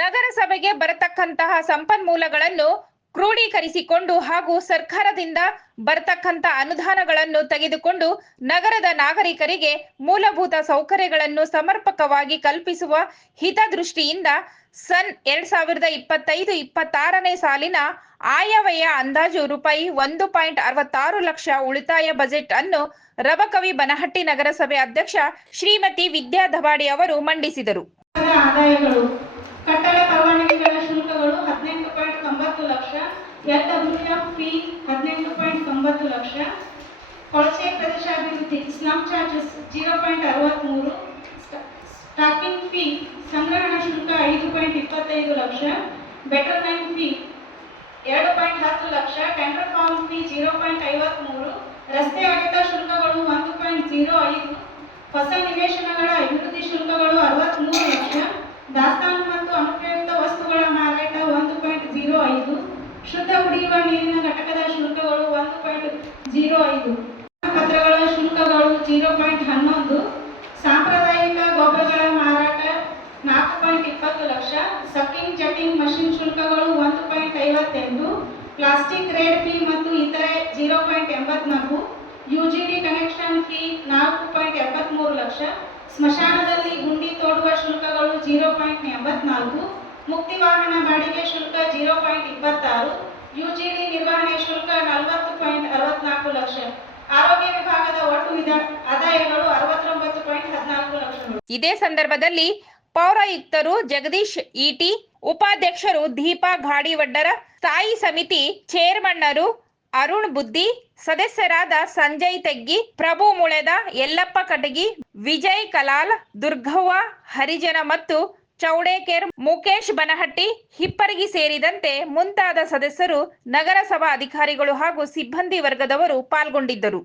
ನಗರಸಭೆಗೆ ಬರತಕ್ಕಂತಹ ಸಂಪನ್ಮೂಲಗಳನ್ನು ಕ್ರೋಢೀಕರಿಸಿಕೊಂಡು ಹಾಗೂ ಸರ್ಕಾರದಿಂದ ಬರತಕ್ಕಂತ ಅನುದಾನಗಳನ್ನು ತೆಗೆದುಕೊಂಡು ನಗರದ ನಾಗರಿಕರಿಗೆ ಮೂಲಭೂತ ಸೌಕರ್ಯಗಳನ್ನು ಸಮರ್ಪಕವಾಗಿ ಕಲ್ಪಿಸುವ ಹಿತದೃಷ್ಟಿಯಿಂದ ಸನ್ ಎರಡ್ ಸಾವಿರದ ಇಪ್ಪತ್ತೈದು, ಇಪ್ಪತ್ತಾರನೇ ಸಾಲಿನ ಆಯವ್ಯಯ ಅಂದಾಜು ರೂಪಾಯಿ ಒಂದು ಪಾಯಿಂಟ್ ಅರವತ್ತಾರು ಲಕ್ಷ ಉಳಿತಾಯ ಬಜೆಟ್ ಅನ್ನು ರಬಕವಿ ಬನಹಟ್ಟಿ ನಗರಸಭೆ ಅಧ್ಯಕ್ಷ ಶ್ರೀಮತಿ ವಿದ್ಯಾ ದಬಾಡಿ ಅವರು ಮಂಡಿಸಿದರು ಅದರ ಆದಾಯಗಳು ಕಟ್ಟಡ ಪರವಾನಗಿಗಳ ಶುಲ್ಕಗಳು ಹದಿನೆಂಟು ಪಾಯಿಂಟ್ ತೊಂಬತ್ತು ಲಕ್ಷ ಎಫ್ ಫೀ ಹದಿನೆಂಟು ಪಾಯಿಂಟ್ ತೊಂಬತ್ತು ಲಕ್ಷ. ಕೊಳಚೆ ಪ್ರದೇಶಾಭಿವೃದ್ಧಿ ಸ್ಲಮ್ ಚಾರ್ಜಸ್ ಜೀರೋ ಪಾಯಿಂಟ್ ಅರವತ್ತ್ಮೂರು ಸ್ಟಾಕಿಂಗ್ ಫೀ ಸಂಗ್ರಹಣಾ ಶುಲ್ಕ ಐದು ಪಾಯಿಂಟ್ ಇಪ್ಪತ್ತೈದು ಲಕ್ಷ. ಬೆಟರ್ ಲೈನ್ ಫೀ ಎರಡು ಪಾಯಿಂಟ್ ಹತ್ತು lakh. Tender form fee zero point ಐವತ್ತ್ಮೂರು ರಸ್ತೆ ಅಗೆತ ಶುಲ್ಕಗಳು ಒಂದು ಪಾಯಿಂಟ್ ಜೀರೋ ಐದು. ಹೊಸ ನಿವೇಶನಗಳ ಅಭಿವೃದ್ಧಿ ಶುಲ್ಕಗಳು ಅರವತ್ತ್ಮೂರು ಲಕ್ಷ. ದಾಸ್ತಾನು ಮತ್ತು ಅನುಪಯುಕ್ತ ವಸ್ತುಗಳ ಮಾರಾಟ ಒಂದು ಪಾಯಿಂಟ್ ಜೀರೋ ಐದು ಶುದ್ಧ ಕುಡಿಯುವ ನೀರಿನ ಘಟಕದ ಶುಲ್ಕಗಳು ಒಂದು ಪಾಯಿಂಟ್ ಜೀರೋ ಐದು ಪತ್ರಗಳ ಶುಲ್ಕಗಳು ಜೀರೋ ಪಾಯಿಂಟ್ ಹನ್ನೊಂದು ಸಾಂಪ್ರದಾಯಿಕ ಗೊಬ್ಬರಗಳ ಮಾರಾಟ ನಾಲ್ಕು ಪಾಯಿಂಟ್ ಇಪ್ಪತ್ತು ಲಕ್ಷ. ಸಕ್ಕಿಂಗ್ ಜಟ್ಟಿಂಗ್ ಮಷಿನ್ ಶುಲ್ಕಗಳು ಒಂದು ಪಾಯಿಂಟ್ ಐವತ್ತೆಂಟು. ಪ್ಲಾಸ್ಟಿಕ್, ರೇಡ್ ಫೀ ಮತ್ತು ಇತರೆ ಜೀರೋ ಪಾಯಿಂಟ್ ಎಂಬತ್ನಾಲ್ಕು. ಯುಜಿಡಿ ಕನೆಕ್ಷನ್ ಫೀ ನಾಲ್ಕು ಪಾಯಿಂಟ್ ಎಪ್ಪತ್ತ್ಮೂರು ಲಕ್ಷ. ಸ್ಮಶಾನದಲ್ಲಿ ಗುಂಡಿ ತೋಡುವ ಶುಲ್ಕಗಳು ಜೀರೋ ಪಾಯಿಂಟ್ ಎಂಬತ್ನಾಲ್ಕು. ಮುಕ್ತಿ ವಾಹನ ಬಾಡಿಗೆ ಶುಲ್ಕ ಜೀರೋ ಪಾಯಿಂಟ್ ಇಪ್ಪತ್ತಾರು. ಯುಜಿಡಿ ನಿರ್ವಹಣೆ ಶುಲ್ಕ ನಲವತ್ತು ಪಾಯಿಂಟ್ ಅರವತ್ನಾಲ್ಕು ಲಕ್ಷ. ಆರೋಗ್ಯ ವಿಭಾಗದ ಒಟ್ಟು ವಿಧ ಇದೇ ಸಂದರ್ಭದಲ್ಲಿ ಪೌರಾಯುಕ್ತರು ಜಗದೀಶ್ ಇಟಿ ಉಪಾಧ್ಯಕ್ಷರು ದೀಪಾ ಘಾಡಿವಡ್ಡರ ಸ್ಥಾಯಿ ಸಮಿತಿ ಚೇರ್ಮನ್ನರು ಅರುಣ್ ಬುದ್ಧಿ, ಸದಸ್ಯರಾದ ಸಂಜಯ್ ತೆಗ್ಗಿ, ಪ್ರಭು ಮುಳೆದ, ಯಲ್ಲಪ್ಪ ಕಟಗಿ, ವಿಜಯ್ ಕಲಾಲ್, ದುರ್ಗವ್ವ, ಹರಿಜನ ಮತ್ತು ಚೌಡೇಕೇರ್, ಮುಕೇಶ್ ಬನಹಟ್ಟಿ ಹಿಪ್ಪರಗಿ ಸೇರಿದಂತೆ ಮುಂತಾದ ಸದಸ್ಯರು ನಗರಸಭಾ ಅಧಿಕಾರಿಗಳು ಹಾಗೂ ಸಿಬ್ಬಂದಿ ವರ್ಗದವರು ಪಾಲ್ಗೊಂಡಿದ್ದರು.